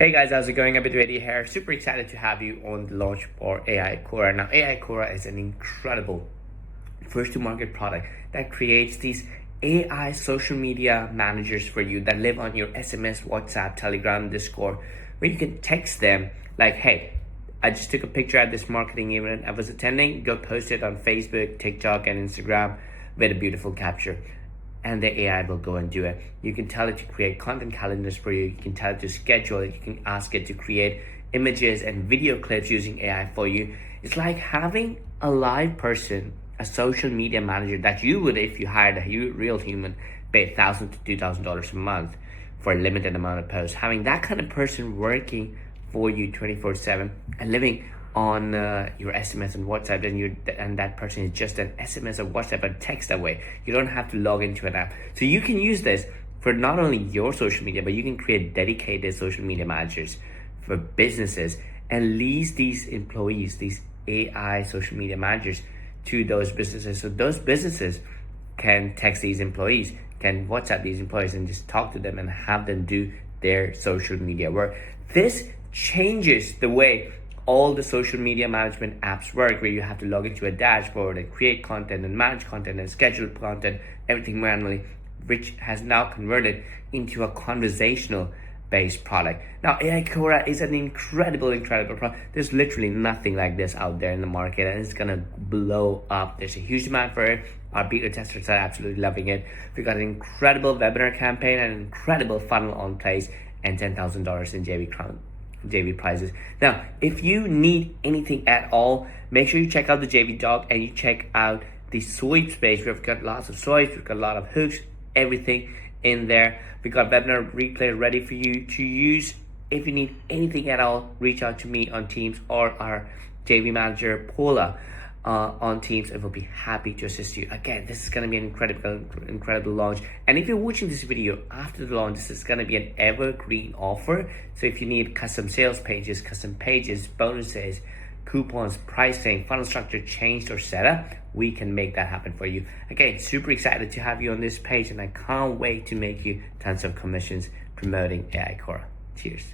Hey guys, how's it going? A bit ready here. Super excited to have you on the launch for AICora. Now, AICora is an incredible first-to-market product that creates these AI social media managers for you that live on your SMS, WhatsApp, Telegram, Discord, where you can text them like, hey, I just took a picture at this marketing event I was attending. Go post it on Facebook, TikTok, and Instagram with a beautiful capture. And the AI will go and do it. You can tell it to create content calendars for you. You can tell it to schedule it. You can ask it to create images and video clips using AI for you. It's like having a live person, a social media manager that you would, if you hired a real human, pay $1,000 to $2,000 a month for a limited amount of posts. Having that kind of person working for you 24/7 and living on your SMS and WhatsApp, and that person is just an SMS or WhatsApp or text away. You don't have to log into an app. So you can use this for not only your social media, but you can create dedicated social media managers for businesses and lease these employees, these AI social media managers, to those businesses. So those businesses can text these employees, can WhatsApp these employees and just talk to them and have them do their social media work. This changes the way all the social media management apps work, where you have to log into a dashboard and create content and manage content and schedule content, everything manually, which has now converted into a conversational based product. Now, AICora is an incredible product. There's literally nothing like this out there in the market, and it's gonna blow up. There's a huge demand for it. Our beta testers are absolutely loving it. We've got an incredible webinar campaign and an incredible funnel on place and $10,000 in JV prizes. Now, if you need anything at all, make sure you check out the JV doc and you check out the sweeps page. We've got lots of swipes, we've got a lot of hooks, everything in there. We've got webinar replay ready for you to use. If you need anything at all, reach out to me on Teams or our JV manager Paula on Teams, and we'll be happy to assist you. Again, this is going to be an incredible launch. And if you're watching this video after the launch, this is going to be an evergreen offer. So if you need custom sales pages, bonuses, coupons, pricing, funnel structure changed or set up, we can make that happen for you. Again, super excited to have you on this page, and I can't wait to make you tons of commissions promoting AICora. Cheers.